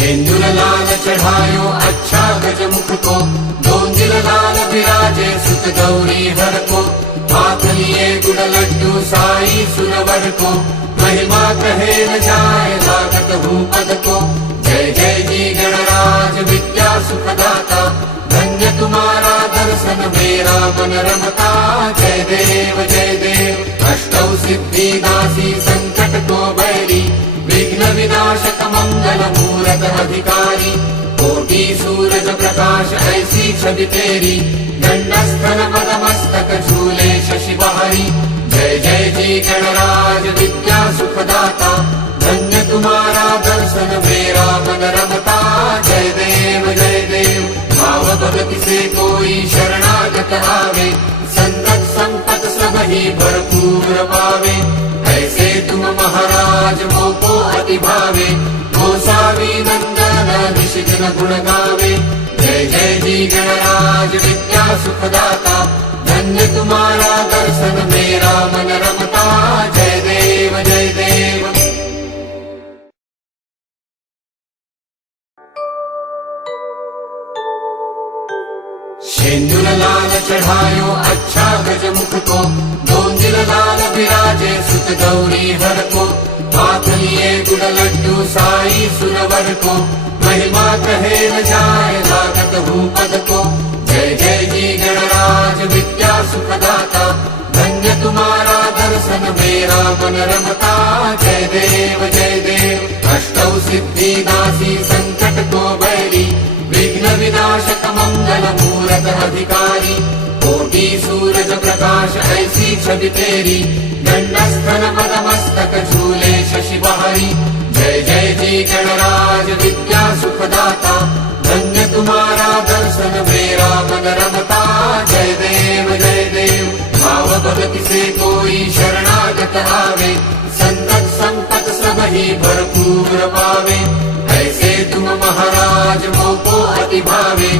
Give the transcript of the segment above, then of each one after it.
शेंदूर लाल चढ़ायो अच्छा गजमुख को, दोन दिल लाल विराजे सुत गौरी हर को, हाथ लिए गुड़ लड्डू साई सुरवर को, महिमा कहे न जाए लागत हूँ पद को। जय जय जी गणराज विद्या सुखदाता, धन्य तुम्हारा दर्शन मेरा मन रमता। जय देव अष्टौ सिद्धि दासी संकट को बैरी, विघ्न विनाशक मंगल मूरत अधिकारी। कोटि सूरज प्रकाश ऐसी छवि तेरी, दंडस्थल पदमस्तक झूले शशि बहारी। जय जय जी गणराज विद्या सुखदाता, धन्य तुम्हारा दर्शन मेरा मन रमता। जय देव भाव भगति से कोई शरणागत आवे, संतत संपत सब ही भरपूर पावे। ऐसे तुम महाराज मोको अति भावे, गोसावी नंदन निशिजन गुण गावे। जय जय जी गणराज विद्या सुखदाता, धन्य तुम्हारा दर्शन मेरा मन रमता। जय देव शेंदूर लाल चढ़ायो अच्छा गजमुख को, दोन दिल लाल विराजे सुत गौरी हर को, हाथ लिए गुड़ लड्डू साई सुरवर को, महिमा कहे न जाए लागत हूँ पद को। जय जय जी गणराज विद्या सुखदाता, धन्य तुम्हारा दर्शन मेरा मन रमता। जय देव अष्टौ सिद्धि दासी संकट को बैरी, विघ्न विनाशक मंगल मूरत अधिकारी। कोटि सूरज प्रकाश ऐसी छवि तेरी, दंडस्थल पदमस्तक झूले शशि बहारी। जय जय जी गणराज विद्या सुखदाता, धन्य तुम्हारा दर्शन मेरा मन रमता। जय देव भाव भगति से कोई शरणागत आवे, संतत संपत सब ही भरपूर पावे। ऐसे तुम महाराज मोको अति भावे,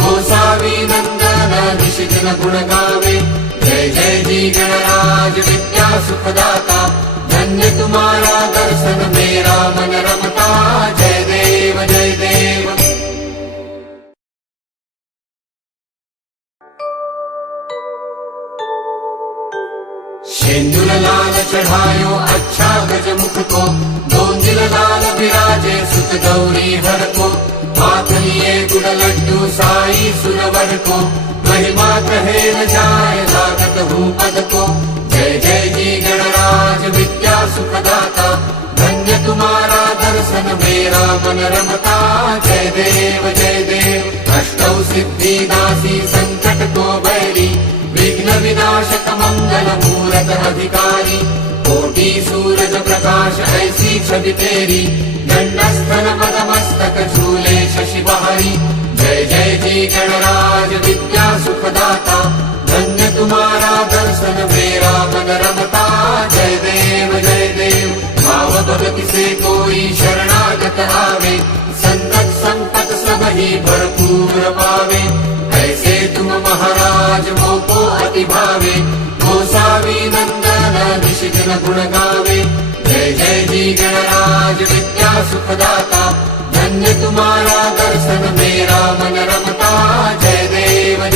गोसावी नंदन निशिजन गुण गावे। जय जय जी गणराज विद्या सुखदाता, धन्य तुम्हारा दर्शन मेरा मन रमता। जय देव शेंदूर लाल चढ़ायो अच्छा गजमुख को, दोन दिल लाल विराजे सुत गौरी हर को, हाथ लिए गुड़ लड्डू साई सुरवर को, महिमा कहे न जाए लागत हूँ पद को। जय जय जी गणराज विद्या सुखदाता, धन्य तुम्हारा दर्शन मेरा मन रमता। जय देव अष्टौ सिद्धि दासी संकट को बैरी, विघ्न विनाशक मंगल मूरत अधिकारी। कोटि सूरज प्रकाश ऐसी छवि तेरी, दंडस्थल पदमस्तक झूले शशि बहारी। जय जय जी गणराज विद्या सुखदाता, धन्य तुम्हारा दर्शन मेरा मन रमता। जय देव भाव भगति से कोई शरणागत आवे, संतत संपत सब ही भरपूर पावे। ऐसे तुम महाराज मोको अति भावे, गोसावी नंदन निशिजन गुण गावे। जय जय जी गणराज विद्या सुखदाता, धन्य तुम्हारा दर्शन मेरा मन रमता। जय देव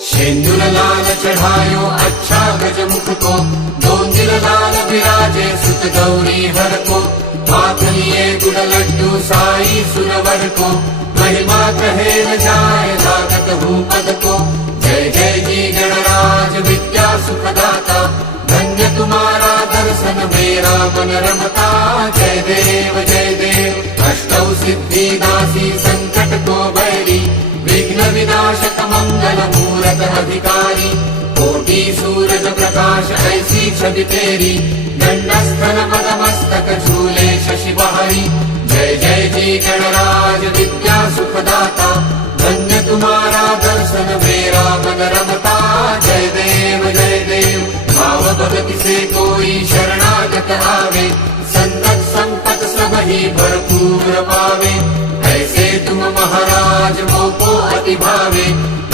शेंदूर लाल चढ़ायो अच्छा गजमुख को, दोन दिल लाल विराजे सुत गौरी हर को, हाथ लिए गुड़ लड्डू साई सुरवर को, महिमा कहे न जाए लागत हूँ पद को। जय जय जी गणराज विद्या सुखदाता, धन्य तुम्हारा दर्शन मेरा मन रमता। जय देव अष्टौ सिद्धि दासी संकट को बैरी, विघ्न विनाशक मंगल मूरत अधिकारी। कोटि सूरज प्रकाश ऐसी छवि तेरी, दंडस्थल पदमस्तक झूले शशि बहारी। जय जय जी गणराज विद्या सुखदाता, धन्य तुम्हारा दर्शन मेरा मन रमता। जय देव भाव भगति से कोई शरणागत आवे, संतत संपत सब ही भरपूर पावे। ऐसे तुम महाराज मोको अति भावे,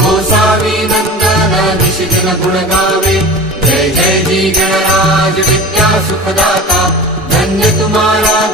गोसावी नंदन निशिजन गुण गावे। जय जय जी गणराज विद्या सुखदाता, धन्य तुम्हारा